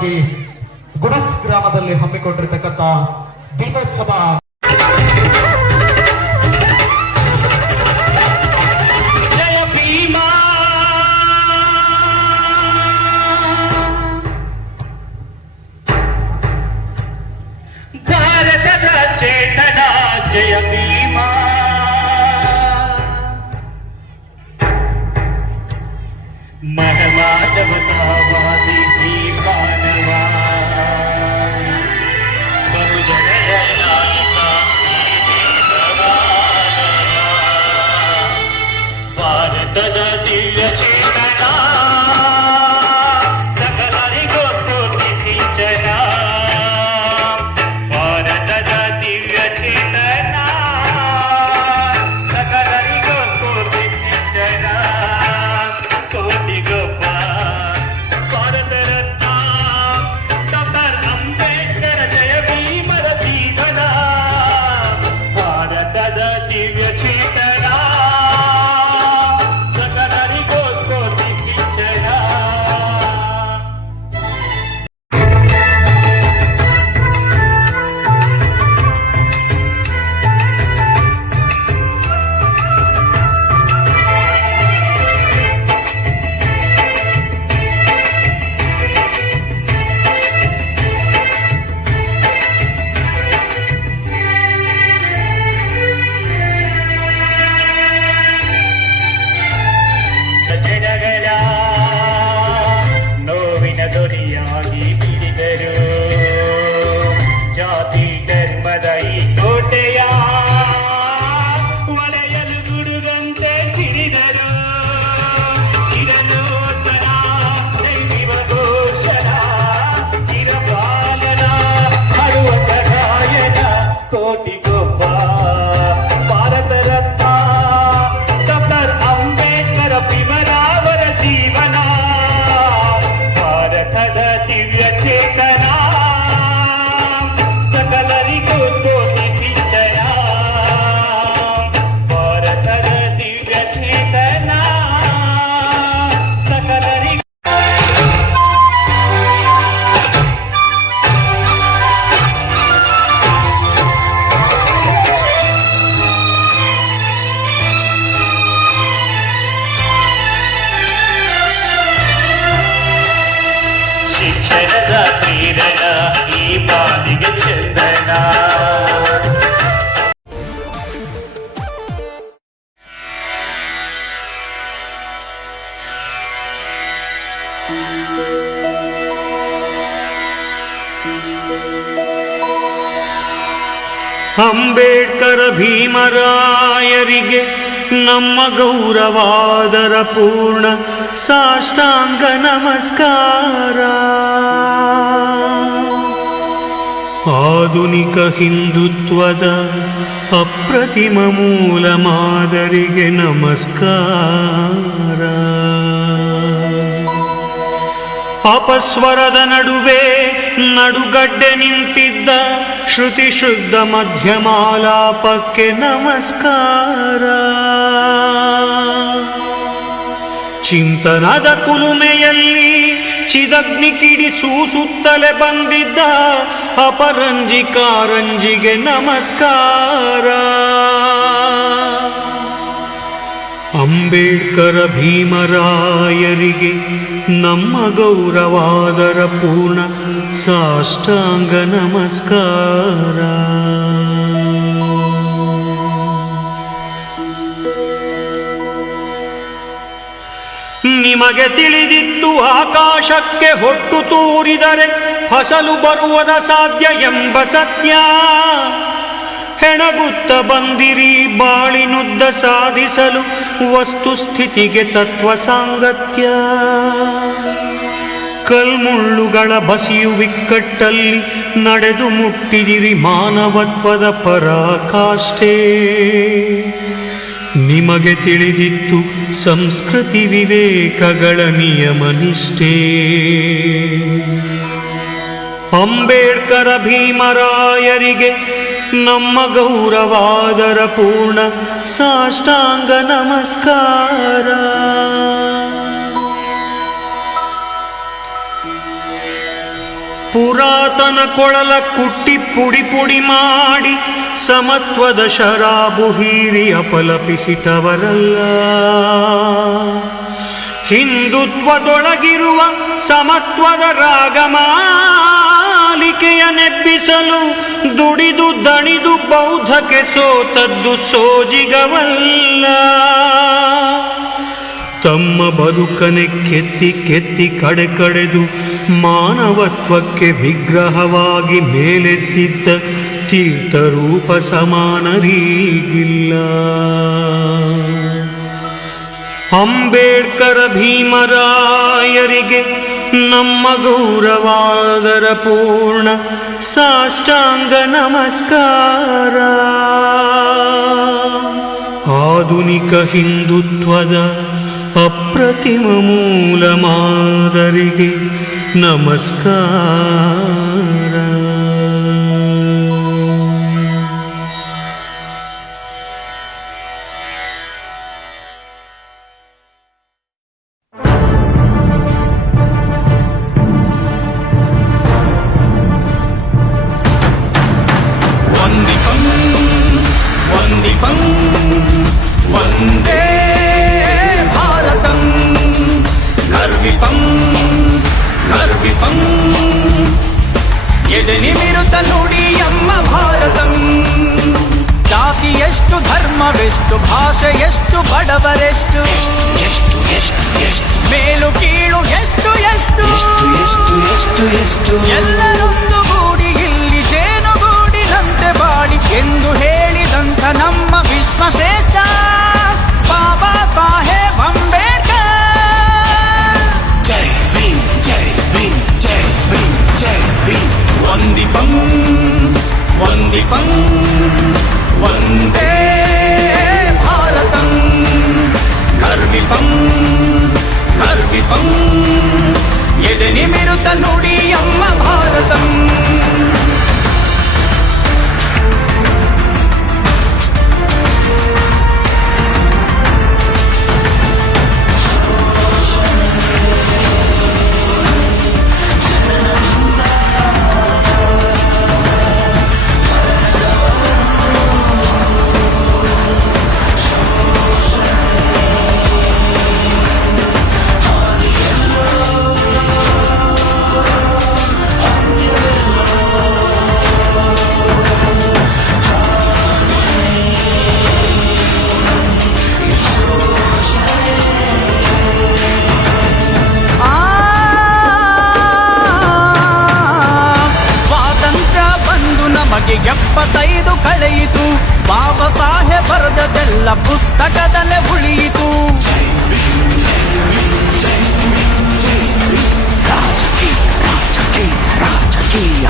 ಅಂಗವಾಗಿ ಗುಡಸ್ ಗ್ರಾಮದಲ್ಲಿ ಹಮ್ಮಿಕೊಂಡಿರ್ತಕ್ಕಂಥ ದೀಪೋತ್ಸವ ಚೇತನ ಜಯ ಭೀಮಾ ಮಹಮಾನವತಾವಾದಿ ಜೀವಾನವಾ ಬಹುಜನರ ನಾಯಕ ಭಾರತದ ದಿವ್ಯ ಚೇತನ ಸಕಲರಿಗೂ ಸ್ಫೂರ್ತಿ ಸಿಂಚನ ಧ್ವನಿಯಾಗಿ ಬಿಡಿದರು ಜಾತಿ ಧರ್ಮದ ಈ ಕೋಟೆಯ ಒಡೆಯಲು ಗುಡುಗಂತೆ ಸಿಡಿದರು ಚಿರನೂತನ ದೈವ ಘೋಷಣ ಚಿರಪಾಲನ ಹರುವ ಸಹಾಯನ ಕೋಟಿಗೊಬ್ಬ ಭಾರತ ರತ್ನ ಡಾಕ್ಟರ್ ಅಂಬೇಡ್ಕರ್ ಪಿವರಾವರ ಜೀವನ ಭಾರತದ ದಿವ್ಯ ಚೇತನ ಸಕಲರಿಗೂ ಸ್ಫೂರ್ತಿ ಸಿಂಚನ ಭಾರತದ ದಿವ್ಯ ಚೇತನ ಸಕಲರಿಗೂ ಶಿಕ್ಷಣದ ಕ್ರೀಡನ ಈ ಬಾಲಿಗೆ ಚಂದನ ಅಂಬೇಡ್ಕರ್ ಭೀಮರಾಯರಿಗೆ ನಮ್ಮ ಗೌರವಾದರ ಪೂರ್ಣ ಸಾಷ್ಟಾಂಗ ನಮಸ್ಕಾರ. ಆಧುನಿಕ ಹಿಂದುತ್ವದ ಅಪ್ರತಿಮ ಮೂಲ ಮಾದರಿಗೆ ನಮಸ್ಕಾರ. ಅಪಸ್ವರದ ನಡುವೆ ನಡುಗಡ್ಡೆ ನಿಂತಿದ್ದ ಶ್ರುತಿ ಶುದ್ಧ ಮಧ್ಯಮಾಲಾಪಕ್ಕೆ ನಮಸ್ಕಾರ. ಚಿಂತನದ ಕುಲುಮೆಯಲ್ಲಿ ಚಿದಗ್ನಿ ಕಿಡಿ ಸೂಸುತ್ತಲೇ ಬಂದಿದ್ದ ಅಪರಂಜಿ ಕಾರಂಜಿಗೆ ನಮಸ್ಕಾರ. ಅಂಬೇಡ್ಕರ ಭೀಮರಾಯರಿಗೆ ನಮ್ಮ ಗೌರವಾದರ ಪೂರ್ಣ ಸಾಷ್ಟಾಂಗ ನಮಸ್ಕಾರ. ನಿಮಗೆ ತಿಳಿದಿತ್ತು ಆಕಾಶಕ್ಕೆ ಹೊಟ್ಟು ತೂರಿದರೆ ಫಸಲು ಬರುವುದ ಸಾಧ್ಯ ಎಂಬ ಸತ್ಯ. ಹೆಣಗುತ್ತ ಬಂದಿರಿ ಬಾಳಿನುದ್ದ ಸಾಧಿಸಲು ವಸ್ತುಸ್ಥಿತಿಗೆ ತತ್ವ ಸಾಂಗತ್ಯ. ಕಲ್ಮುಳ್ಳುಗಳ ಬಸಿಯುವಿಕ್ಕಟ್ಟಲ್ಲಿ ನಡೆದು ಮುಟ್ಟಿದಿರಿ ಮಾನವತ್ವದ ಪರಾಕಾಷ್ಠೆ. ನಿಮಗೆ ತಿಳಿದಿತ್ತು ಸಂಸ್ಕೃತಿ ವಿವೇಕಗಳ ನಿಯಮ ನಿಷ್ಠೆ. ಅಂಬೇಡ್ಕರ ಭೀಮರಾಯರಿಗೆ ನಮ್ಮ ಗೌರವಾದರ ಪೂರ್ಣ ಸಾಷ್ಟಾಂಗ ನಮಸ್ಕಾರ. ಪುರಾತನ ಕೊಳಲ ಕುಟ್ಟಿ ಪುಡಿ ಪುಡಿ ಮಾಡಿ ಸಮತ್ವದ ಶರಾಬು ಹೀರಿ ಅಪಲಪಿಸಿಟವರಲ್ಲ. ಹಿಂದುತ್ವದೊಳಗಿರುವ ಸಮತ್ವದ ರಾಗಮಾಲಿಕೆಯ ನೆಬ್ಬಿಸಲು ದುಡಿದು ದಣಿದು ಬೌದ್ಧಕ್ಕೆ ಸೋತದ್ದು ಸೋಜಿಗವಲ್ಲ. ತಮ್ಮ ಬದುಕನೆ ಕೆತ್ತಿ ಕೆತ್ತಿ ಕಡೆ ಕಡೆದು ಮಾನವತ್ವಕ್ಕೆ ವಿಗ್ರಹವಾಗಿ ಮೇಲೆತ್ತಿದ್ದ ತೀರ್ಥರೂಪ ಸಮಾನರೀಗಿಲ್ಲ. ಅಂಬೇಡ್ಕರ ಭೀಮರಾಯರಿಗೆ ನಮ್ಮ ಗೌರವಾದರ ಪೂರ್ಣ ಸಾಷ್ಟಾಂಗ ನಮಸ್ಕಾರ. ಆಧುನಿಕ ಹಿಂದುತ್ವದ ಅಪ್ರತಿಮ ಮೂಲ ಮಾದರಿಗೆ ನಮಸ್ಕಾರ. ವಂದೇ ಭಾರತಂ ಗರ್ವಿಪಂ ಗರ್ವಿಪಂ ಎದೆ ನಿಮಿರುತ ನುಡಿಯಮ್ಮ ಭಾರತಂ. ಜಾತಿ ಎಷ್ಟು, ಧರ್ಮವೆಷ್ಟು, ಭಾಷೆ ಎಷ್ಟು, ಬಡವರೆಷ್ಟು, ಮೇಲು ಕೀಳು ಎಷ್ಟು ಎಷ್ಟು ಎಷ್ಟು ಎಲ್ಲರೊಂದು ಗೂಡಿ ಇಲ್ಲಿ ಜೇನುಗೂಡಿನಂತೆ ಬಾಳಿ ಎಂದು ಹೇಳಿದಂಥ ನಮ್ಮ ವಿಶ್ವಶ್ರೇಷ್ಠ ಬಾಬಾ ಸಾಹೇಬ್ ಅಂಬೇಡ್ಕರ್. ಜೈ ಭೀಮ್, ಜೈ ಭೀಮ್, ಜೈ ಭೀಮ್, ಜೈ ಭೀಮ್. ವಂದಿಪಂ ವಂದಿಪಂ ವಂದೇ ಭಾರತಂ ಗರ್ವಿಪಂ ಗರ್ವಿಪಂ ಎದೆ ನಿಮಿರುತ ನುಡಿಯಮ್ಮ ಭಾರತಂ. ನಮಗೆ 75 ಕಳೆಯಿತು, ಬಾಬಾ ಸಾಹೇಬ್ ಬರೆದದೆಲ್ಲ ಪುಸ್ತಕದಲ್ಲೇ ಉಳಿಯಿತು. ರಾಜಕೀಯ ರಾಜಕೀಯ ರಾಜಕೀಯ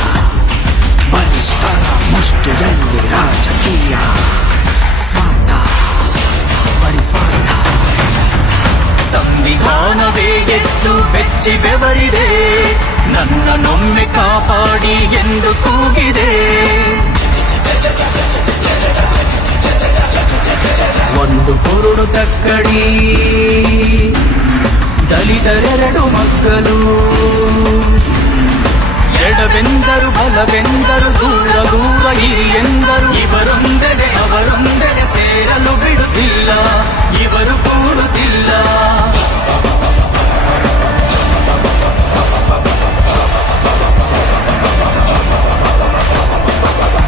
ಬಲಿಷ್ಠರ ಮುಷ್ಟಿಯಲ್ಲಿ ರಾಜಕೀಯ, ಸ್ವಾರ್ಥ ಬರೀ ಸ್ವಾರ್ಥ. ಸಂವಿಧಾನವೇ ಎದ್ದು ಬೆಚ್ಚಿ ಬೆವರಿದೆ, ನನ್ನನ್ನೊಮ್ಮೆ ಕಾಪಾಡಿ ಎಂದು ಕೂಗಿದೆ. ಒಂದು ಕುರುಡು ತಕ್ಕಡಿ, ದಲಿತರೆರಡು ಮಕ್ಕಳು, ಎಡವೆಂದರು ಬಲವೆಂದರು, ದೂರ ದೂರ ಇರಿ ಎಂದರು. ಇವರೊಂದೆಡೆ ಅವರೊಂದೆಡೆ ಸೇರಲು ಬಿಡುತ್ತಿಲ್ಲ, ಇವರು ಕೂಡುತ್ತಿಲ್ಲ.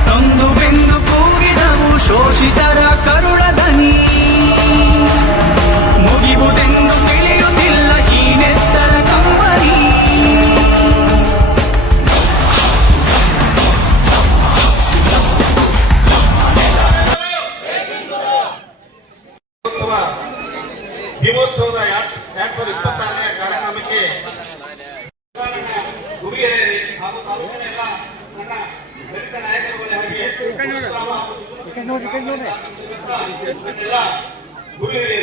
ತಂದು ಬೆಂದು ಕೂಗಿದವು ಶೋಷಿತರ ಕರುಳ ದನಿ, ಮುಗಿಯುವುದೆಂದು ತಿಳಿಯುತ್ತಿಲ್ಲ ಈ ನೆತ್ತರ ಕಂಬನಿ. ಭೀಮೋತ್ಸವದ 2026ನೇ ಕಾರ್ಯಕ್ರಮಕ್ಕೆ ಗುರಿಯೇರಿ ಹಾಗೂ ತಾಲೂಕಿನ ಎಲ್ಲ ನನ್ನ ದಲಿತ ನಾಯಕರುಗಳೇ ಹಾಗೆ ಎಲ್ಲ ಗುರಿಯೇರಿ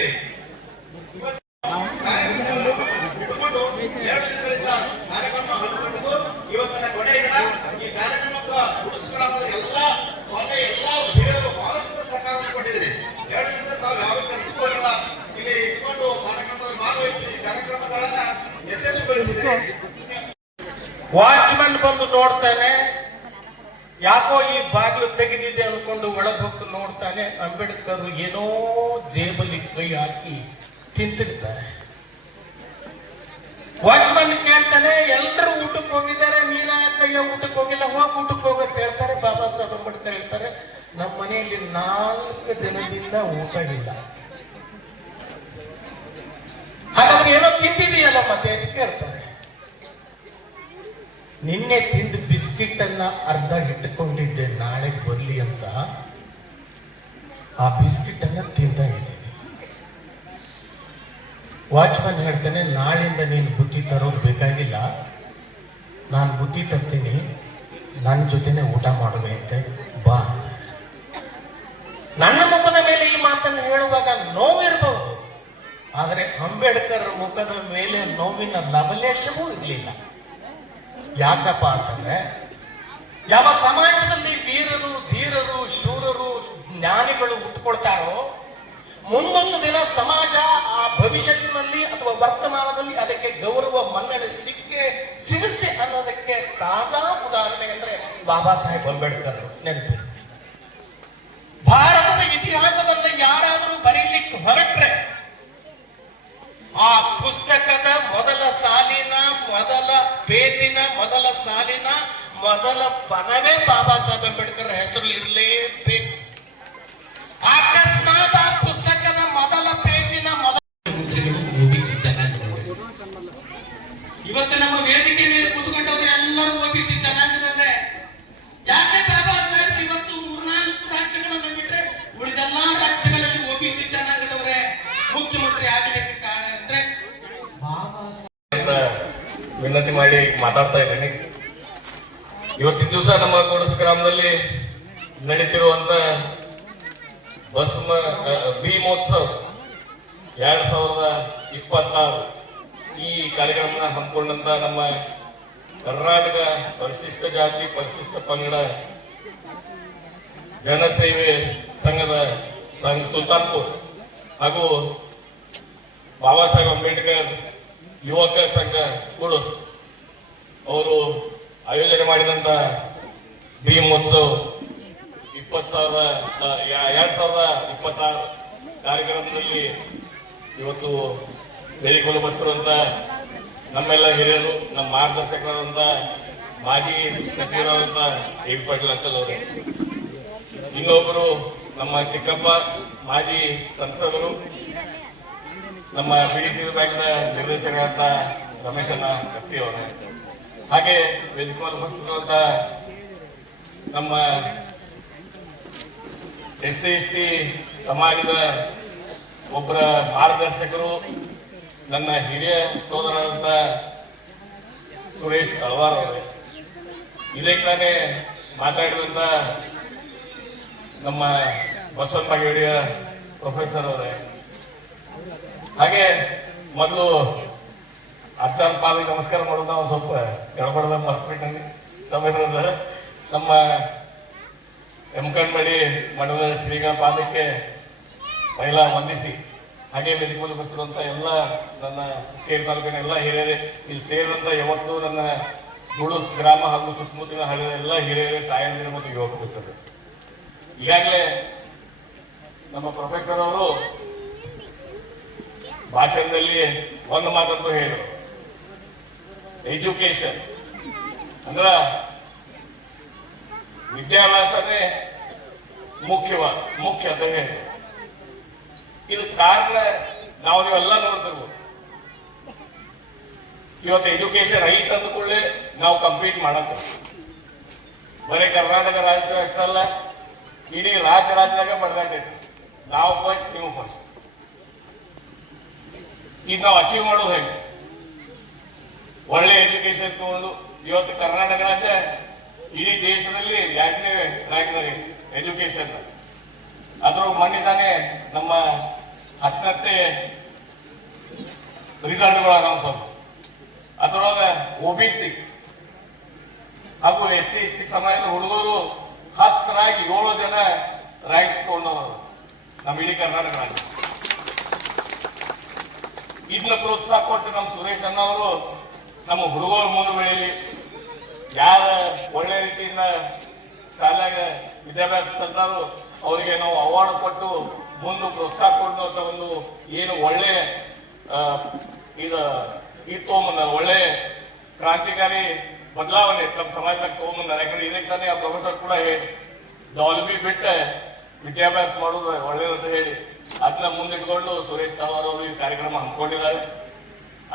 ಇಟ್ಟುಕೊಂಡು 2 ದಿನಗಳಿಂದ ಕಾರ್ಯಕ್ರಮ ಹಮ್ಮಿಕೊಂಡಿದ್ದು ಇವತ್ತಿನ ಕೊನೆಯ ದಿನ. ಈ ಕಾರ್ಯಕ್ರಮಕ್ಕೆ ಗುರುಸ್ಗ್ರಾಮದ ಎಲ್ಲ ಹಿರಿಯರು ಬಹಳಷ್ಟು ಸಹಕಾರ ಕೊಟ್ಟಿದ್ದಾರೆ. 2 ದಿನದಿಂದ ತಾವು ಯಾವ ಕೆಲಸಗಳಿಲ್ಲ ಇಲ್ಲಿ ಇಟ್ಕೊಂಡು ಕಾರ್ಯಕ್ರಮದಲ್ಲಿ ಭಾಗವಹಿಸಿ ಕಾರ್ಯಕ್ರಮಗಳನ್ನ ಯಶಸ್ವಿಗೊಳಿಸಿದ್ದಾರೆ. ವಾಚ್ಮನ್ ಬಂದು ನೋಡ್ತಾನೆ, ಯಾಕೋ ಈ ಬಾಗಿಲು ತೆಗೆದಿದೆ ಅನ್ಕೊಂಡು ಒಳಗೆ ಹೋಗಿ ನೋಡ್ತಾನೆ, ಅಂಬೇಡ್ಕರ್ ಏನೋ ಜೇಬಲ್ಲಿ ಕೈ ಹಾಕಿ ತಿಂತಿರ್ತಾರೆ. ವಾಚ್ಮನ್ ಕೇಳ್ತಾನೆ, ಎಲ್ಲರೂ ಊಟಕ್ಕೆ ಹೋಗಿದ್ದಾರೆ, ನೀನ ಕೈಯ ಊಟಕ್ಕೆ ಹೋಗಿಲ್ಲ, ಹೋಗಿ ಊಟಕ್ಕೆ ಹೋಗಂತ ಹೇಳ್ತಾರೆ. ಬಾಬಾ ಸಾಹೇಬ್ ಅಂಬೇಡ್ಕರ್ ಹೇಳ್ತಾರೆ, ನಮ್ಮ ಮನೆಯಲ್ಲಿ 4 ದಿನದಿಂದ ಊಟ ಇಲ್ಲ. ಹಾಗಾದ್ರೆ ಏನೋ ತಿಂತಿದೆಯಲ್ಲ ಮತ್ತೆ ಅಂತ ಕೇಳ್ತಾರೆ. ನಿನ್ನೆ ತಿಂದು ಬಿಸ್ಕಿಟ್ ಅನ್ನ ಅರ್ಧ ಇಟ್ಟುಕೊಂಡಿದ್ದೆ ನಾಳೆ ಬರ್ಲಿ ಅಂತ, ಆ ಬಿಸ್ಕಿಟ್ ಅನ್ನ ತಿಂತಾ ಇದ್ದೇನೆ. ವಾಚ್ಮನ್ ಹೇಳ್ತಾನೆ, ನಾಳಿಂದ ನೀನು ಬುತ್ತಿ ತರೋದು ಬೇಕಾಗಿಲ್ಲ, ನಾನು ಬುತ್ತಿ ತರ್ತೀನಿ, ನನ್ನ ಜೊತೆನೆ ಊಟ ಮಾಡುವಂತೆ ಬಾ. ನನ್ನ ಮುಖದ ಮೇಲೆ ಈ ಮಾತನ್ನು ಹೇಳುವಾಗ ನೋವಿರಬಹುದು, ಆದರೆ ಅಂಬೇಡ್ಕರ್ ಮುಖದ ಮೇಲೆ ನೋವಿನ ಲವಲೇಶವೂ ಇರಲಿಲ್ಲ. ಯಾಕಪ್ಪ ಅಂತಂದ್ರೆ, ಯಾವ ಸಮಾಜದಲ್ಲಿ ವೀರರು, ಧೀರರು, ಶೂರರು, ಜ್ಞಾನಿಗಳು ಹುಟ್ಟುಕೊಳ್ತಾರೋ, ಮುಂದೊಂದು ದಿನ ಸಮಾಜ ಆ ಭವಿಷ್ಯತ್ತಿನಲ್ಲಿ ಅಥವಾ ವರ್ತಮಾನದಲ್ಲಿ ಅದಕ್ಕೆ ಗೌರವ ಮನ್ನಣೆ ಸಿಗುತ್ತೆ ಅನ್ನೋದಕ್ಕೆ ತಾಜಾ ಉದಾಹರಣೆ ಅಂದ್ರೆ ಬಾಬಾ ಸಾಹೇಬ್ ಅಂಬೇಡ್ಕರ್ ನೆನಪು. ಭಾರತದ ಇತಿಹಾಸವನ್ನು ಯಾರಾದರೂ ಬರೀಲಿಕ್ಕೆ ಹೊರಟ್ರೆ ಆ ಪುಸ್ತಕದ ಮೊದಲ ಸಾಲಿನ ಮೊದಲ ಪೇಜಿನ ಮೊದಲ ಸಾಲಿನ ಮೊದಲ ಪದವೇ ಬಾಬಾ ಸಾಹೇಬ್ ಅಂಬೇಡ್ಕರ್ ಹೆಸರು ಇರಲೇಬೇಕು. ಅಕಸ್ಮಾತ್ ಆ ಪುಸ್ತಕದ ಮೊದಲ ಪೇಜಿನ ಮೊದಲ ಇವತ್ತು ನಮ್ಮ ವೇದಿಕೆ ಮೇಲೆ ಕೂತ್ಕೊಂಡವರು ಎಲ್ಲರೂ ಓಬಿಸಿ ಜನಾಂಗದಂದ್ರೆ, ಯಾಕೆ ಬಾಬಾ ಸಾಹೇಬ್ ಇವತ್ತು 3-4 ರಾಜ್ಯಗಳನ್ನು ಬಿಟ್ಟರೆ ಉಳಿದೆಲ್ಲಾ ರಾಜ್ಯಗಳಲ್ಲಿ ಓಬಿಸಿ ಜನಾಂಗದವರೇ ಮುಖ್ಯಮಂತ್ರಿ ಆಗಲಿಕ್ಕೆ ಕಾರಣ ಅಂದ್ರೆ ಬಾಬಾ ಸಾಹೇಬ್ ವಿನಂತಿ ಮಾಡಿ ಮಾತಾಡ್ತಾ ಇದ್ದೀನಿ. ಇವತ್ತಿನ ದಿವಸ ನಮ್ಮ ಕೋಡಸ್ ಗ್ರಾಮದಲ್ಲಿ ನಡೀತಿರುವಂತ ಭೀಮೋತ್ಸವ 2026 ಈ ಕಾರ್ಯಕ್ರಮನ ಹಮ್ಮಿಕೊಂಡಂತ ನಮ್ಮ ಕರ್ನಾಟಕ ಪರಿಶಿಷ್ಟ ಜಾತಿ ಪರಿಶಿಷ್ಟ ಪಂಗಡ ಜನಸೇವೆ ಸಂಘದ ಸುಲ್ತಾನ್ಪುರ್ ಹಾಗೂ ಬಾಬಾ ಸಾಹೇಬ್ ಅಂಬೇಡ್ಕರ್ ಯುವಕ ಸಂಘ ಕೂಡಸ್ ಅವರು ಆಯೋಜನೆ ಮಾಡಿದಂತ ಭೀಮೋತ್ಸವ 2026 ಕಾರ್ಯಕ್ರಮದಲ್ಲಿ ಇವತ್ತು ವೇದಿಕೆ ಬಸ್ತಿರುವಂತ ನಮ್ಮೆಲ್ಲ ಹಿರಿಯರು, ನಮ್ಮ ಮಾರ್ಗದರ್ಶಕರಾದಂತ ಮಾಜಿ ಸಚಿವರಾದಂತ ಎ.ವಿ. ಪಾಟೀಲ್ ಅಂಕಲ್ ಅವರು, ಇನ್ನೊಬ್ಬರು ನಮ್ಮ ಚಿಕ್ಕಪ್ಪ ಮಾಜಿ ಸಂಸದರು, ನಮ್ಮ PDC ಬ್ಯಾಂಕ್ನ ನಿರ್ದೇಶಕರಾದ ರಮೇಶಣ್ಣ ಕತ್ತಿ ಅವರು, ಹಾಗೆ ವೇದಿಕೆ ಬಸ್ತಿರುವಂತ ನಮ್ಮ SC/ST ಸಮಾಜದ ಒಬ್ಬರ ಮಾರ್ಗದರ್ಶಕರು, ನನ್ನ ಹಿರಿಯ ಸೋದರರಾದಂತ ಸುರೇಶ್ ಅಳ್ವಾರ್ ಅವರೇ, ಇದಕ್ಕೆ ತಾನೇ ಮಾತಾಡಿದಂತ ನಮ್ಮ ಬಸವನ ಬಾಗೇವಾಡಿಯ ಪ್ರೊಫೆಸರ್ ಅವರೇ, ಹಾಗೆ ಮೊದಲು ಅಜ್ಜನ ಪಾಲಿಗೆ ನಮಸ್ಕಾರ ಮಾಡೋದು ನಾವು ಸ್ವಲ್ಪ ಹೇಳ್ಬಾರ್ದ ಮರ್ತ್ಬಿಟ್ಟು ಸಮಯದ ನಮ್ಮ ಎಮ್ಕಂಡ್ಮಡಿ ಮಠದ ಶ್ರೀಗಳ ಪಾದಕ್ಕೆ ಪೈಲ ವಂದಿಸಿ, ಹಾಗೆ ವೇದಿಕೆ ಮೇಲೆ ಬರ್ತಿರುವಂತ ಎಲ್ಲ ನನ್ನ ಕೇರ್ ತಾಲೂಕಿನ ಎಲ್ಲ ಹಿರಿಯರೇ, ಇಲ್ಲಿ ಸೇರಿದಂತ ಯಾವತ್ತು ನನ್ನ ಗುಡೂಸ್ ಗ್ರಾಮ ಹಾಗೂ ಸುತ್ತಮುತ್ತಲಿನ ಹಳ್ಳಿಯ ಎಲ್ಲ ಹಿರಿಯರೇ, ತಾಯಂದಿರು ಮತ್ತು ಯುವಕರು ಇರ್ತದೆ. ಈಗಾಗಲೇ ನಮ್ಮ ಪ್ರೊಫೆಸರ್ ಅವರು ಭಾಷಣದಲ್ಲಿ ಒಂದು ಮಾತಂತೂ ಹೇಳಿದರು, ಎಜುಕೇಶನ್ ಅಂದ್ರ ವಿದ್ಯಾಭ್ಯಾಸನೇ ಮುಖ್ಯ ಅಂತ ಹೇಳಿ. ಇದು ಕಾರಣ ನಾವು ನೀವೆಲ್ಲ ನೋಡ್ತಿರ್ಬೋದು. ಇವತ್ತು ಎಜುಕೇಶನ್ ಐತ್ ಅಂದ್ಕೊಳ್ಳಿ ನಾವು ಕಂಪ್ಲೀಟ್ ಮಾಡಕ್ ಬರೀ ಕರ್ನಾಟಕ ರಾಜ್ಯ ಅಷ್ಟಲ್ಲ, ಇಡೀ ರಾಜ್ಯದಾಗ ಬಡ್ದಾಟೈತಿ. ನಾವು ಫಸ್ಟ್, ನೀವು ಫಸ್ಟ್. ಈಗ ನಾವು ಅಚೀವ್ ಮಾಡೋದು ಹೇಗೆ? ಒಳ್ಳೆ ಎಜುಕೇಶನ್ ತಗೊಂಡು ಇವತ್ತು ಕರ್ನಾಟಕ ರಾಜ್ಯ ಇಡೀ ದೇಶದಲ್ಲಿ 2ನೇ ರ್ಯಾಂಕ್ನಲ್ಲಿ ಎಜುಕೇಶನ್. ಅದ್ರ ಮೊನ್ನೆ ತಾನೇ ನಮ್ಮ 10ನೇ ರಿಸಲ್ಟ್ಗಳು ಅನೌನ್ಸ್ ಆಗ, ಅದರೊಳಗೆ OBC ಹಾಗೂ SC/ST ಸಮಾಜದ ಹುಡುಗರು 10ರಾಗಿ 7 ಜನ ರ್ಯಾಂಕ್ ತಗೊಂಡವರು ನಮ್ಮ ಇಡೀ ಕರ್ನಾಟಕ ರಾಜ್ಯ. ಇದನ್ನ ಪ್ರೋತ್ಸಾಹ ಕೊಟ್ಟು ನಮ್ಮ ಸುರೇಶ್ ಅಣ್ಣ ಅವರು ನಮ್ಮ ಹುಡುಗರು ಮುಂದೆ ಬೆಳೆಯಲಿ, ಯಾರ ಒಳ್ಳೆ ರೀತಿಯಿಂದ ಶಾಲೆಗ ವಿದ್ಯಾಭ್ಯಾಸ ಕಲ್ತಾರೋ ಅವರಿಗೆ ನಾವು ಅವಾರ್ಡ್ ಕೊಟ್ಟು ಮುಂದೆ ಪ್ರೋತ್ಸಾಹ ಕೊಡು ಅಂತ ಒಂದು ಏನು ಒಳ್ಳೆ ಇದು ತಗೊಂಬಂದ ಒಳ್ಳೆ ಕ್ರಾಂತಿಕಾರಿ ಬದಲಾವಣೆ ತಮ್ಮ ಸಮಾಜದಾಗ ತಗೊಂಬಂದಾರೆ. ಯಾಕಂದ್ರೆ ಇದಕ್ಕೆ ತಾನೇ ಆ ಪ್ರೊಫೆಸರ್ ಕೂಡ ಹೇಳಿ ಡಾಲ್ಬಿ ಬಿಟ್ಟ ವಿದ್ಯಾಭ್ಯಾಸ ಮಾಡೋದು ಒಳ್ಳೇದಂತ ಹೇಳಿ ಅದನ್ನ ಮುಂದಿಟ್ಕೊಂಡು ಸುರೇಶ್ ತಳವಾರ್ ಅವರು ಈ ಕಾರ್ಯಕ್ರಮ ಹಮ್ಮಿಕೊಂಡಿದ್ದಾರೆ.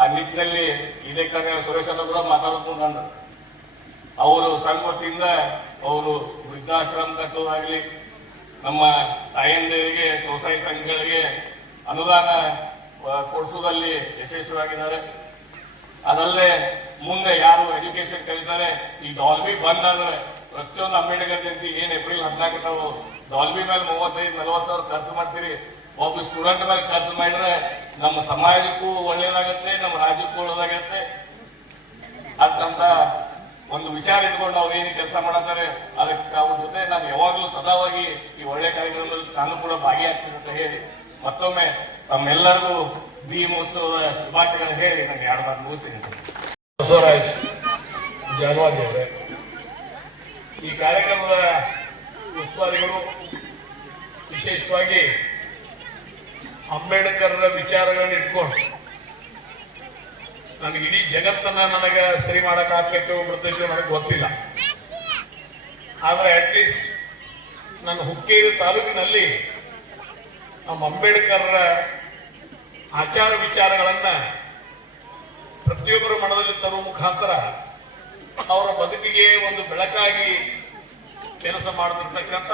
ಆ ನಿಟ್ಟಿನಲ್ಲಿ ಇದಕ್ಕೆ ತಾನೇ ಸುರೇಶ್ ಅವರು ಕೂಡ ಮಾತಾಡೋದು ಅವರು ಸಂಘ ವತಿಯಿಂದ ಅವರು ವೃದ್ಧಾಶ್ರಮ ಕಟ್ಟೋದಾಗ್ಲಿ, ನಮ್ಮ ತಾಯಂದಿರಿಗೆ ಸ್ವಸಹಾಯ ಸಂಘಗಳಿಗೆ ಅನುದಾನ ಕೊಡಿಸೋದಲ್ಲಿ ಯಶಸ್ವಿಯಾಗಿದ್ದಾರೆ. ಅದಲ್ಲದೆ ಮುಂದೆ ಯಾರು ಎಜುಕೇಶನ್ ಕಲಿತಾರೆ ಈ ಡಾಲ್ಬಿ ಬಂದ್ ಅಂದ್ರೆ ಪ್ರತಿಯೊಂದು ಅಂಬೇಡ್ಕರ್ ಜಯಂತಿ ಏನ್ ಏಪ್ರಿಲ್ 14 ತಾವು ಡಾಲ್ಬಿ ಮೇಲೆ 35-40 ಸಾವಿರ ಖರ್ಚು ಮಾಡ್ತೀರಿ. ಒಬ್ಬ ಸ್ಟೂಡೆಂಟ್ ಮೇಲೆ ಖರ್ಚು ಮಾಡಿದ್ರೆ ನಮ್ಮ ಸಮಾಜಕ್ಕೂ ಒಳ್ಳೇದಾಗತ್ತೆ, ನಮ್ಮ ರಾಜ್ಯಕ್ಕೂ ಒಳ್ಳೇದಾಗತ್ತೆ ಅಂತ ಒಂದು ವಿಚಾರ ಇಟ್ಕೊಂಡು ಅವ್ರು ಏನು ಕೆಲಸ ಮಾಡತ್ತಾರೆ. ಅದಕ್ಕೆ ಅವ್ರ ಜೊತೆ ನಾನು ಯಾವಾಗಲೂ ಸದಾವಾಗಿ ಈ ಒಳ್ಳೆ ಕಾರ್ಯಕ್ರಮದಲ್ಲಿ ನಾನು ಕೂಡ ಭಾಗಿಯಾಗ್ತೀನಿ ಅಂತ ಹೇಳಿ ಮತ್ತೊಮ್ಮೆ ತಮ್ಮೆಲ್ಲರಿಗೂ ಭೀಮೋತ್ಸವದ ಶುಭಾಶಯಗಳನ್ನು ಹೇಳಿ ನಾನು 2 ಮಾತು ಮುಗಿಸ್ತೀನಿ. ಬಸವರಾಜ್ ಜಾನ್ವಾದಿ ಅವರೇ, ಈ ಕಾರ್ಯಕ್ರಮದ ಉಸ್ತುವಾರಿಗಳು ವಿಶೇಷವಾಗಿ ಅಂಬೇಡ್ಕರ್ರ ವಿಚಾರಗಳನ್ನ ಇಟ್ಕೊಂಡು ನನಗೆ ಇಡೀ ಜಗತ್ತನ್ನ ನನಗೆ ಸರಿ ಮಾಡಕ್ ಆಗ್ತೈತೋ ಬಿಡ್ತೈತೋ ನನಗೆ ಗೊತ್ತಿಲ್ಲ. ಆದ್ರೆ ಅಟ್ಲೀಸ್ಟ್ ನನ್ನ ಹುಕ್ಕೇರಿ ತಾಲೂಕಿನಲ್ಲಿ ನಮ್ಮ ಅಂಬೇಡ್ಕರ್ರ ಆಚಾರ ವಿಚಾರಗಳನ್ನ ಪ್ರತಿಯೊಬ್ಬರ ಮನದಲ್ಲಿ ತರುವ ಮುಖಾಂತರ ಅವರ ಬದುಕಿಗೆ ಒಂದು ಬೆಳಕಾಗಿ ಕೆಲಸ ಮಾಡ್ತಿರ್ತಕ್ಕಂಥ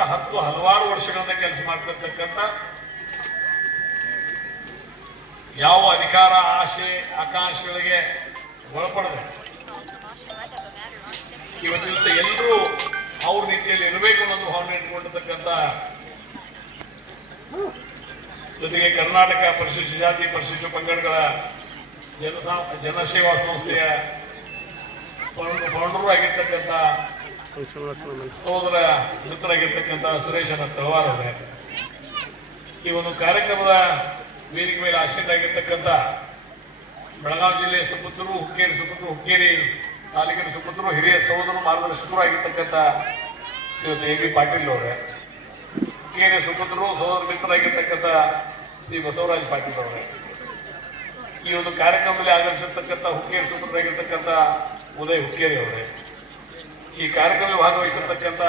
ಹಲವಾರು ವರ್ಷಗಳಿಂದ ಕೆಲಸ ಮಾಡ್ತಿರ್ತಕ್ಕಂಥ ಯಾವ ಅಧಿಕಾರ ಆಶೆ ಆಕಾಂಕ್ಷೆಗಳಿಗೆ ಒಳಪಡದೆ ಇವತ್ತು ದಿವಸ ಎಲ್ಲರೂ ಅವ್ರ ರೀತಿಯಲ್ಲಿ ಇರಬೇಕು ಅನ್ನೋದು ಭಾವನೆ ಇಟ್ಕೊಂಡಿರ್ತಕ್ಕಂಥ, ಜೊತೆಗೆ ಕರ್ನಾಟಕ ಪರಿಶಿಷ್ಟ ಜಾತಿ ಪರಿಶಿಷ್ಟ ಪಂಗಡಗಳ ಜನಸೇವಾ ಸಂಸ್ಥೆಯ ಫೌಂಡರ್ ಆಗಿರ್ತಕ್ಕಂಥ ಸಹೋದರ ಮಿತ್ರರಾಗಿರ್ತಕ್ಕಂಥ ಸುರೇಶನ ತಳವಾರ್ ಅವರೇ, ಈ ಒಂದು ಕಾರ್ಯಕ್ರಮದ ವೇದಿಕೆ ಮೇಲೆ ಆಶೀರ್ವಾಗಿರ್ತಕ್ಕಂಥ ಬೆಳಗಾವಿ ಜಿಲ್ಲೆಯ ಸುಪುತ್ರರು, ಹುಕ್ಕೇರಿ ತಾಲೂಕಿನ ಸುಪುತ್ರರು, ಹಿರಿಯ ಸಹೋದರರು, ಮಾರ್ಗದರ್ಶಕರು ಆಗಿರ್ತಕ್ಕಂಥ ಶ್ರೀ ಎ ಬಿ ಪಾಟೀಲ್ ಅವರೇ, ಹುಕ್ಕೇರಿಯ ಸುಪುತ್ರರು, ಸಹೋದರ ಮಿತ್ರರಾಗಿರ್ತಕ್ಕಂಥ ಶ್ರೀ ಬಸವರಾಜ್ ಪಾಟೀಲ್ ಅವರೇ, ಈ ಒಂದು ಕಾರ್ಯಕ್ರಮದಲ್ಲಿ ಆಗಮಿಸಿರ್ತಕ್ಕಂಥ ಹುಕ್ಕೇರಿ ಸುಪುತ್ರರಾಗಿರ್ತಕ್ಕಂಥ ಉದಯ್ ಹುಕ್ಕೇರಿ ಅವರೇ, ಈ ಕಾರ್ಯಕ್ರಮದಲ್ಲಿ ಭಾಗವಹಿಸಿರ್ತಕ್ಕಂಥ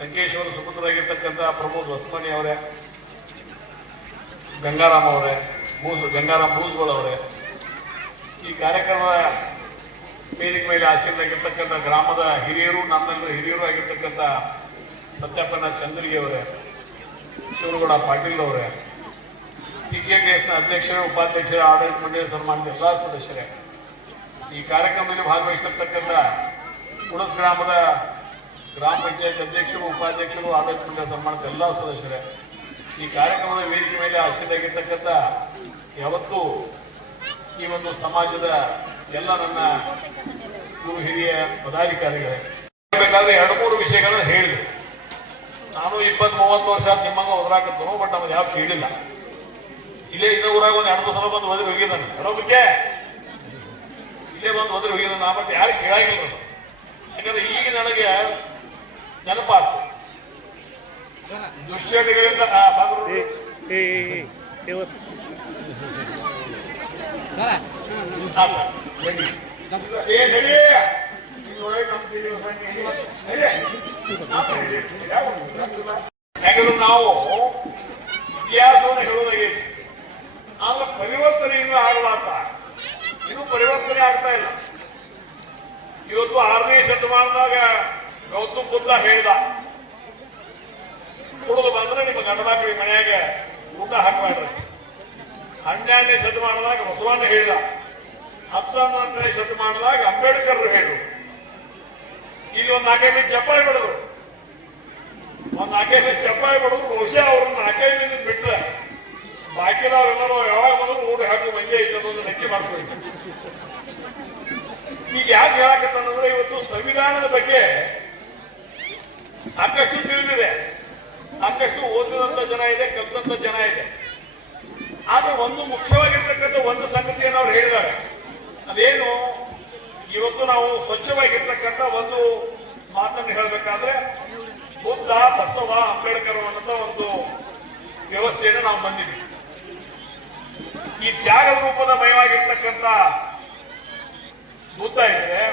ಸಂಕೇಶ್ವರ ಸುಪುತ್ರರಾಗಿರ್ತಕ್ಕಂಥ ಪ್ರಮೋದ್ ಹೊಸಮನಿ ಅವರೇ, ಗಂಗಾರಾಮ್ ಅವರೇ, ಗಂಗಾರಾಮ್ ಮೂಸ್ಗೋಳ್ ಅವರೇ, ಈ ಕಾರ್ಯಕ್ರಮದ ವೇದಿಕೆ ಮೇಲೆ ಆಶೀರ್ವಾಗಿರ್ತಕ್ಕಂಥ ಗ್ರಾಮದ ಹಿರಿಯರು, ನಮ್ಮೆಲ್ಲರ ಹಿರಿಯರು ಆಗಿರ್ತಕ್ಕಂಥ ಸತ್ಯಪ್ಪನ ಚಂದ್ರಿಗೆ ಅವರೇ, ಶಿವನಗೌಡ ಪಾಟೀಲ್ ಅವರೇ, PKPSನ ಅಧ್ಯಕ್ಷರು, ಉಪಾಧ್ಯಕ್ಷರ, ಆಡಳಿತ ಮಂಡಳಿ ಸನ್ಮಾನಿತ ಎಲ್ಲ ಸದಸ್ಯರೇ, ಈ ಕಾರ್ಯಕ್ರಮದಲ್ಲಿ ಭಾಗವಹಿಸಿರ್ತಕ್ಕಂಥ ಕುಣಸ್ ಗ್ರಾಮದ ಗ್ರಾಮ ಪಂಚಾಯತ್ ಅಧ್ಯಕ್ಷರು, ಉಪಾಧ್ಯಕ್ಷರು, ಆಡಳಿತ ಮಂಡಳಿ ಸನ್ಮಾನಿತ ಎಲ್ಲ ಸದಸ್ಯರೇ, ಈ ಕಾರ್ಯಕ್ರಮದ ವೇದಿಕೆ ಮೇಲೆ ಆಶೀರ್ವಾಗಿರ್ತಕ್ಕಂಥ ಯಾವತ್ತೂ ಈ ಒಂದು ಸಮಾಜದ ಎಲ್ಲ ನನ್ನ ಗುರು ಹಿರಿಯ ಪದಾಧಿಕಾರಿಗಳೇ, ಬೇಕಾದ್ರೆ 2-3 ವಿಷಯಗಳನ್ನ ಹೇಳಿದೆ. ನಾನು 20-30 ವರ್ಷ ನಿಮ್ಮಂಗ ಹೋದ್ರಾಕತ್ತನು, ಬಟ್ ನಮ್ಗೆ ಯಾವ ಕೇಳಿಲ್ಲ. ಇಲ್ಲೇ ಇದೇ ಊರಾಗ ಒಂದು 2 ಸಲ ಬಂದು ಒದರಿ ಹೋಗಿದ್ದಾನೆ ಬರೋದಕ್ಕೆ, ಇಲ್ಲೇ ಬಂದು ಒದರಿ ಹೋಗಿದ್ದಾನೆ. ನಾ ಮತ್ತೆ ಯಾರು ಕೇಳಾಗಿಲ್ಲ. ಯಾಕಂದ್ರೆ ಈಗ ನನಗೆ ನೆನಪಾತು ದುಶ್ಚಟಗಳಿಂದ ಯಾಕಂದ್ರೆ ನಾವು ಇತಿಹಾಸವನ್ನು ಹೇಳೋದಾಗೈತಿ, ಆದ್ರೆ ಪರಿವರ್ತನೆ ಇನ್ನೂ ಆಗಲಾತ, ಇನ್ನೂ ಪರಿವರ್ತನೆ ಆಗ್ತಾ ಇಲ್ಲ. ಇವತ್ತು 6ನೇ ಶತಮಾನದಾಗ ಗೌತಮ್ ಬುದ್ಧ ಹೇಳ್ದ, ಕುಡಿದು ಬಂದ್ರೆ ನಿಮ್ಮ ಗಂಡ ಮಕ್ಕಳಿಗೆ ಮನೆಯಾಗ ಊಟ ಹಾಕಬೇಡ್ರಿ. 12ನೇ ಶತಮಾನದಾಗ ಬಸವಣ್ಣ ಹೇಳ್ದ, 19ನೇ ಶತಮಾನದಾಗ ಅಂಬೇಡ್ಕರ್ ಹೇಳಿದ್ರು. ಇಲ್ಲಿ ಒಂದು 4 ಮಂದಿ ಚಪ್ಪಾಳೆ ಬಡದ್ರು, ಬಹುಶಃ ಅವ್ರನ್ನ 4 ಮಂದಿ ಬಿಟ್ರೆ ಬಾಕಿದವ್ರೆಲ್ಲರೂ ಯಾವಾಗ ಬಂದ್ರು ಊಟ ಹಾಕಿ ಮಂದಿ ಐತೆ ಅನ್ನೋದು ನಕ್ಕಿ ಮಾಡ್ಕೊಳ್ತಾರೆ. ಈಗ ಯಾಕೆ ಹೇಳಕತ್ತಂದ್ರೆ ಇವತ್ತು ಸಂವಿಧಾನದ ಬಗ್ಗೆ ಸಾಕಷ್ಟು ತಿಳಿದಿದೆ, ಸಾಕಷ್ಟು ಓದಿದಂತ ಜನ ಇದೆ, ಕಲಿತಂತ ಜನ ಇದೆ. ಆದ್ರೆ ಒಂದು ಮುಖ್ಯವಾಗಿರ್ತಕ್ಕಂಥ ಒಂದು ಸಂಗತಿಯನ್ನು ಅವ್ರು ಹೇಳಿದ್ದಾರೆ, ಅದೇನು ಇವತ್ತು ಇವತ್ತು ನಾವು ಸ್ವಚ್ಛವಾಗಿರ್ತಕ್ಕಂಥ ಒಂದು ಮಾತನ್ನು ಹೇಳಬೇಕಾದ್ರೆ ಬುದ್ಧ, ಬಸವ, ಅಂಬೇಡ್ಕರ್ ಅನ್ನೋ ಒಂದು ವ್ಯವಸ್ಥೆಯನ್ನು ನಾವು ಬಂದಿದ್ದೀವಿ. ಈ ತ್ಯಾಗ ರೂಪದ ಮಯವಾಗಿರ್ತಕ್ಕಂಥ ಬುದ್ಧ ಇದ್ರೆ,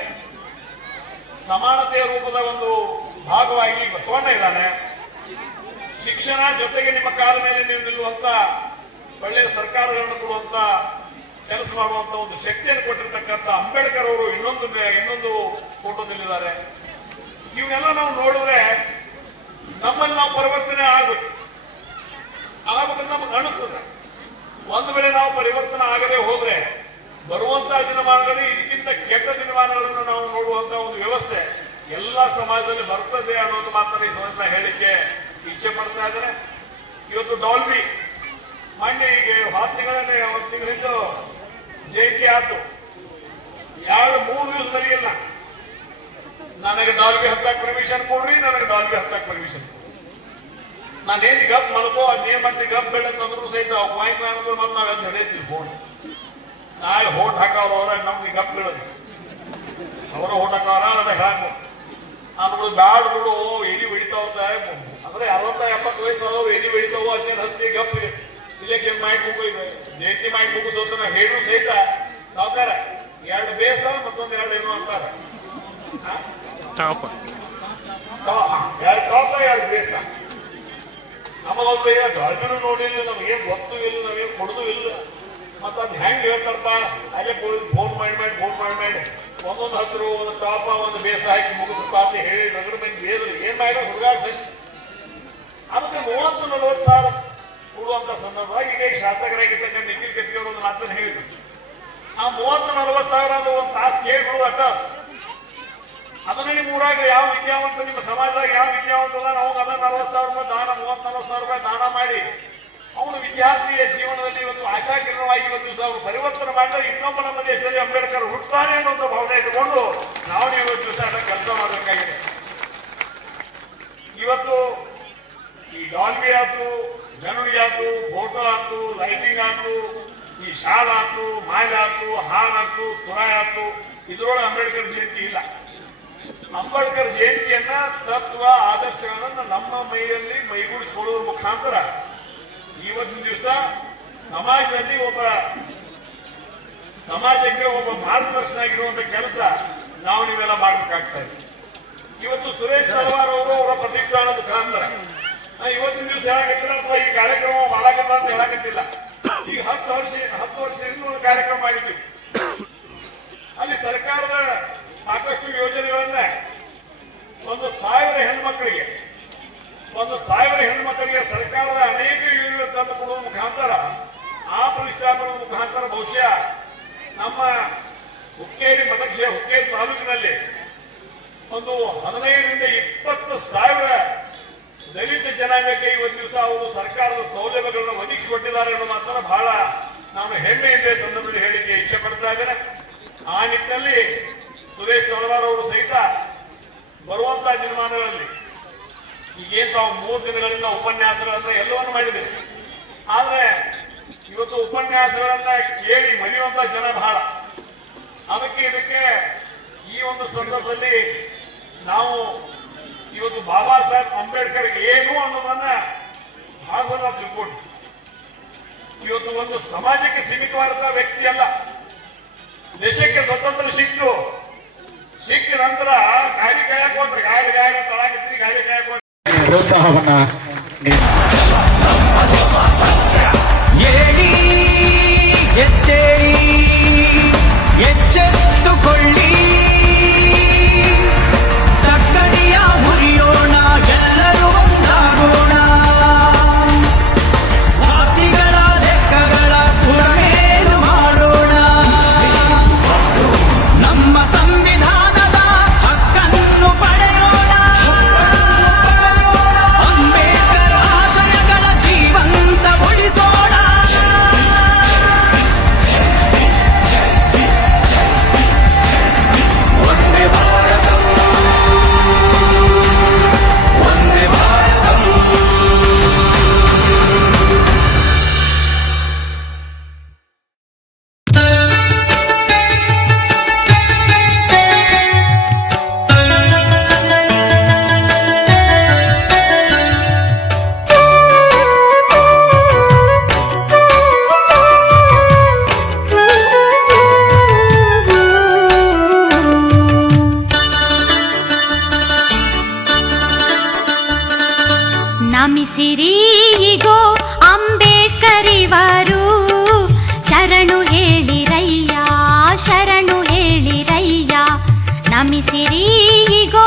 ಸಮಾನತೆಯ ರೂಪದ ಒಂದು ಭಾಗವಾಗಿ ಬಸವಣ್ಣ ಇದ್ದಾನೆ. ಶಿಕ್ಷಣ ಜೊತೆಗೆ ನಿಮ್ಮ ಕಾಲ ಮೇಲೆ ನೀವು ನಿಲ್ಲುವಂತ ಒಳ್ಳೆಯ ಸರ್ಕಾರಗಳನ್ನು ಕೊಡುವಂತ ಕೆಲಸ ಮಾಡುವಂತ ಒಂದು ಶಕ್ತಿಯನ್ನು ಕೊಟ್ಟಿರ್ತಕ್ಕಂಥ ಅಂಬೇಡ್ಕರ್ ಅವರು ಇನ್ನೊಂದು ಫೋಟೋದಲ್ಲಿದ್ದಾರೆ. ಇವನ್ನೆಲ್ಲ ನಾವು ನೋಡಿದ್ರೆ ನಮ್ಮಲ್ಲಿ ನಾವು ಪರಿವರ್ತನೆ ಆಗ್ಬೇಕು ನಮ್ಗೆ ಅನಿಸ್ತದೆ. ಒಂದು ವೇಳೆ ನಾವು ಪರಿವರ್ತನೆ ಆಗದೆ ಹೋದ್ರೆ ಬರುವಂತಹ ದಿನಮಾನಗಳಲ್ಲಿ ಇದಕ್ಕಿಂತ ಕೆಟ್ಟ ದಿನಮಾನಗಳನ್ನು ನಾವು ನೋಡುವಂತಹ ಒಂದು ವ್ಯವಸ್ಥೆ ಎಲ್ಲ ಸಮಾಜದಲ್ಲಿ ಬರ್ತದೆ ಅನ್ನೋದು ಮಾತನ್ನ ಈ ಸಂದರ್ಭ ಹೇಳಿಕೆ ಇಚ್ಛೆ ಪಡ್ತಾ ಇದ್ದಾರೆ. ಇವತ್ತು ಡಾಲ್ಬಿ ಮೊನ್ನೆ ಈಗ 10 ತಿಂಗಳನ್ನೇ 1 ತಿಂಗಳಿಂದ ಜಯಂತಿ ಆಯ್ತು. 2-3 ದಿವಸ ಬರೆಯಿಲ್ಲ, ನನಗೆ ಡಾಲ್ಬಿ ಹಚ್ಚಕ್ ಪರ್ಮಿಷನ್ ಕೊಡ್ರಿ, ನನಗೆ ಡಾಲ್ಬಿ ಹಚ್ಚಕ್ ಪರ್ಮಿಷನ್ ಕೊಡ್ರಿ. ನಾನೇನು ಗಪ್ ಮಲ್ಕೋ ಅದೇ ಮತ್ತೆ ಗಪ್ ಬೆಳಂತಂದ್ರು ಸಹಿತ ಪಾಯಿಂಟ್ ಮತ್ತೆ ನಾವೆಲ್ಲ ನಡೆಯುತ್ತೀವಿ. ಫೋನ್ ನಾಳೆ ಹೋಟ್ ಹಾಕವ್ರ ನಮ್ಗೆ ಗಪ್ ಬೀಳೋದು, ಅವರು ಹೋಟ್ ಹಾಕವ್ರ ನನಗೆ ಹೇಳಕ್ ನಮ್ಗಳು ಬ್ಯಾಡ್ ಬಿಡು, ಎಡಿ ಹೊಡಿತಾವ ಅಂದ್ರೆ 60-70 ವಯಸ್ಸಾದವು ಎಡಿ ಹೊಡಿತಾವ, 15 ಹಸ್ತಿ ಗಪ್ ಇಲೆಕ್ಷನ್ ಮಾಡಿ ಮುಗಿದು ಜಯಂತಿ ಮಾಡಿ ಮುಗಿಸೋತ ನಾವು ಹೇಳು ಸಹಿತ ಸಾವುಕಾರ 2 ಬೇಸ ಮತ್ತೊಂದು 2 ಏನು ಅಂತಾರೆ, 2 ಟಾಪ 2 ಬೇಸ. ನಮಗೊಂದು ಡಾಲ್ಬಿನೂ ನೋಡಿಲ್ಲ, ನಮಗೇನು ಗೊತ್ತು ಇಲ್ಲ, ನಾವೇನು ಕೊಡೋದು ಇಲ್ಲ. ಮತ್ತ ಅದ್ ಹೆಂಗ್ ಹೇಳ್ತಾರಪ್ಪ, ಅಲ್ಲೇ ಫೋನ್ ಮಾಡಿ ಒಂದೊಂದು ಹತ್ರ ಒಂದು ಟಾಪ ಒಂದು ಬೇಸ ಹಾಕಿ ಮುಗಿಸಪ್ಪ ಅಂತ ಹೇಳಿ ನಗರ ಮಂದಿ ಬೇದ್ರು ಏನ್ ಮಾಡಿದ್ರು ಹುಡುಗಾಡ ಸರಿ. ಅದಕ್ಕೆ 30-40 ಸಾವಿರ ಕೊಡುವಂತ ಸಂದರ್ಭವಾಗಿ ಇದೇ ಶಾಸಕರಾಗಿರ್ತಕ್ಕಂಥ ನಿಖಿಲ್ ಕೆಟ್ಟಿಗೆ ಒಂದು ಮಾತನ್ನು ಹೇಳಿದ್ರು. ಆ 30-40 ಸಾವಿರ ಅಂದ್ರೆ ಒಂದು ತಾಸು ಕೇಳ್ಬಿಡುದು ಅಟ್ಟ. ಅದನ್ನ ನಿಮ್ಮ ಊರಾಗ ಯಾವ ವಿದ್ಯಾವಂತ, ನಿಮ್ಮ ಸಮಾಜದಾಗ ಯಾವ ವಿದ್ಯಾವಂತ ಅದ, ನಾವು ಅದ 40,000 ರೂಪಾಯಿ ದಾನ, 30-40 ಸಾವಿರ ರೂಪಾಯಿ ದಾನ ಮಾಡಿ ಅವನು ವಿದ್ಯಾರ್ಥಿಯ ಜೀವನದಲ್ಲಿ ಇವತ್ತು ಆಶಾಕಿರಣವಾಗಿ ಇವತ್ತು ದಿವಸ ಅವರು ಪರಿವರ್ತನೆ ಮಾಡಿದ್ರೆ ಇನ್ನೊಬ್ಬ ನಮ್ಮ ದೇಶದಲ್ಲಿ ಅಂಬೇಡ್ಕರ್ ಹುಟ್ಟುತ್ತಾನೆ ಅನ್ನುವಂಥ ಭಾವನೆ ಇಟ್ಟುಕೊಂಡು ನಾವು ಇವತ್ತು ದಿವಸ ಕೆಲಸ ಮಾಡಬೇಕಾಗಿದೆ. ಇವತ್ತು ಈ ಡಾಲ್ಬಿ ಆಯ್ತು, ಜನೂರಿ ಆಯ್ತು, ಫೋಟೋ ಆಯ್ತು, ಲೈಟಿಂಗ್ ಆಯ್ತು, ಈ ಶಾಲ್ ಆಯ್ತು, ಮಾಲ್ ಆಯ್ತು, ಹಾಲ್ ಆಯ್ತು, ತುರಾಯಿ ಆಯ್ತು, ಇದ್ರೊಳಗೆ ಅಂಬೇಡ್ಕರ್ ಜಯಂತಿ ಇಲ್ಲ. ಅಂಬೇಡ್ಕರ್ ಜಯಂತಿಯನ್ನ ತತ್ವ ಆದರ್ಶಗಳನ್ನು ನಮ್ಮ ಮೈಯಲ್ಲಿ ಮೈಗೂಡಿಸಿಕೊಳ್ಳುವ ಮುಖಾಂತರ ಇವತ್ತಿನ ದಿವಸ ಸಮಾಜದಲ್ಲಿ ಸಮಾಜಕ್ಕೆ ಒಬ್ಬ ಮಾರ್ಗದರ್ಶನ ಆಗಿರುವಂತ ಕೆಲಸ ನಾವು ನೀವೆಲ್ಲ ಮಾಡಬೇಕಾಗ್ತಾ ಇದೆ. ಇವತ್ತು ಸುರೇಶ್ ತಳವಾರ್ ಅವರು ಅವರ ಪ್ರತಿಷ್ಠಾನ ಮುಖಾಂತರ ಇವತ್ತಿನ ದಿವಸ ಹೇಳಕತ್ತಿಲ್ಲ ಅಥವಾ ಈ ಕಾರ್ಯಕ್ರಮ ಮಾಡಕತ್ತ ಅಂತ ಹೇಳಕತ್ತಿಲ್ಲ. ಈಗ 10 ವರ್ಷದಿಂದ ಒಂದು ಕಾರ್ಯಕ್ರಮ ಮಾಡಿದ್ವಿ. ಅಲ್ಲಿ ಸರ್ಕಾರದ ಸಾಕಷ್ಟು ಯೋಜನೆಗಳನ್ನ 1,000 ಹೆಣ್ಮಕ್ಕಳಿಗೆ ಸರ್ಕಾರದ ಅನೇಕ ಯೋಜನೆ ತಂದು ಕೊಡುವ ಮುಖಾಂತರ ಆ ಪ್ರತಿಷ್ಠಾಪನದ ಮುಖಾಂತರ ಬಹುಶಃ ನಮ್ಮ ಹುಕ್ಕೇರಿ ತಾಲೂಕಿನಲ್ಲಿ ಒಂದು 15-20 ಸಾವಿರ ದಲಿತ ಜನಾಂಗಕ್ಕೆ ಇವತ್ತು ದಿವಸ ಅವರು ಸರ್ಕಾರದ ಸೌಲಭ್ಯಗಳನ್ನು ಒದಗಿಸಿಕೊಟ್ಟಿದ್ದಾರೆ ಅನ್ನೋ ಮಾತ್ರ ಬಹಳ ನಾನು ಹೆಮ್ಮೆಯಿಂದ ಸಂದರ್ಭದಲ್ಲಿ ಹೇಳಿಕೆ ಇಚ್ಛೆ ಪಡ್ತಾ ಇದ್ದೇನೆ. ಆ ನಿಟ್ಟಿನಲ್ಲಿ ಸುರೇಶ್ ತಳವಾರ್ ಅವರು ಸಹಿತ ಬರುವಂತಹ ದಿನಮಾನಗಳಲ್ಲಿ ಈಗೇನು ತಾವು 3 ದಿನಗಳಿಂದ ಉಪನ್ಯಾಸಗಳನ್ನ ಎಲ್ಲವನ್ನು ಮಾಡಿದೆ. ಆದ್ರೆ ಇವತ್ತು ಉಪನ್ಯಾಸಗಳನ್ನ ಕೇಳಿ ಮರೆಯುವಂತ ಜನ ಬಹಳ. ಅದಕ್ಕೆ ಇದಕ್ಕೆ ಈ ಒಂದು ಸಂದರ್ಭದಲ್ಲಿ ನಾವು ಇವತ್ತು ಬಾಬಾ ಸಾಹೇಬ್ ಅಂಬೇಡ್ಕರ್ ಏನು ಅನ್ನೋದನ್ನ ಬಹಳ ನಾವು ತಿಳ್ಕೊಂಡು ಇವತ್ತು ಒಂದು ಸಮಾಜಕ್ಕೆ ಸೀಮಿತವಾದ ವ್ಯಕ್ತಿ ಅಲ್ಲ. ದೇಶಕ್ಕೆ ಸ್ವತಂತ್ರ ಸಿಕ್ಕ ನಂತರ ಗಾಡಿ ಕಾಯಕ್ ಕೊಟ್ರೆ ಗಾಡಿ ತಳಾಕಿತ್ರಿ ಗಾಡಿ ಕಾಯಕ್ ಕೊಟ್ರೆ ಪ್ರೋತ್ಸಾಹವನ್ನ ಏಳಿ ಎದ್ದೇಳಿ ಎಚ್ಚೆತ್ತುಕೊಳ್ಳಿ, ತಕ್ಕಡಿಯ ಮುರಿಯೋಣ, ಎಲ್ಲರೂ ಒಂದಾಗೋಣ, ಸಾಥಿಗಳ ಲೆಕ್ಕಗಳ ಪುರಮೇಲು ಮಾಡೋಣ, ನಮ್ಮ ಸಂವಿಧಾನದ ಹಕ್ಕನ್ನು ಪಡೆಯೋಣ, ಅಂಬೇಡ್ಕರ್ ಆಶಯಗಳ ಜೀವಂತ ಉಳಿಸೋಣ. ನಮಿಸಿರಿ ಇಗೋ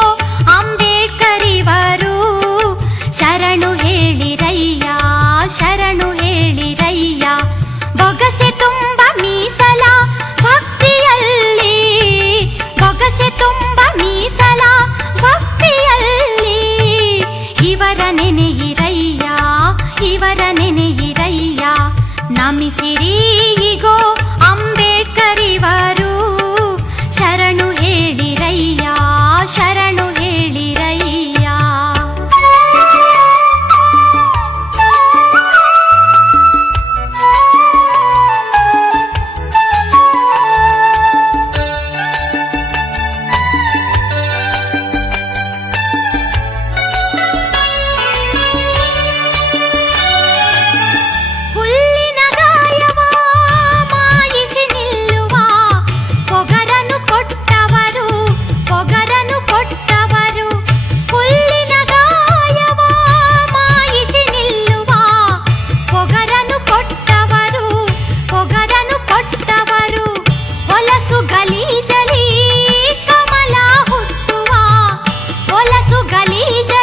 ಅಂಬೇಡ್ಕರ್ ಇವರು ಶರಣು ಹೇಳಿರಯ್ಯ ಶರಣು ಹೇಳಿರಯ್ಯ ಬೊಗಸೆ ತುಂಬ ಮೀಸಲ ಭಕ್ತಿಯಲ್ಲಿ ಬೊಗಸೆ ತುಂಬ ಮೀಸಲ ಭಕ್ತಿಯಲ್ಲಿ ಇವರ ನೆನೆಯಿರಯ್ಯ ಇವರ ನೆನೆಯಿರಯ್ಯ ನಮಿಸಿರಿ ಇಗೋ ಅಂಬೇಡ್ಕರ್ ಇವರು ಶರಣು ಹೇಳಿರಯ್ಯ ಶರಣು ಹೇಳಿರಯ್ಯ ಹುಲ್ಲಿನ ಗಾಯವ ಮಾಯಿಸಿ ನಿಲ್ಲುವ ಪೊಗರನು ಕೊಟ್ಟವರು ಪೊಗರನು ಕೊಟ್ಟವರು ಹುಲ್ಲಿನ ಗಾಯವ ಮಾಯಿಸಿ ನಿಲ್ಲುವ ಪೊಗರನು ಕೊಟ್ಟವರು ಪೊಗರನು ಕೊಟ್ಟವರು ಹೊಲಸು ಗಲೀಜಲಿ ಕಮಲ ಹುಟ್ಟುವ ಹೊಲಸು ಗಲೀಜ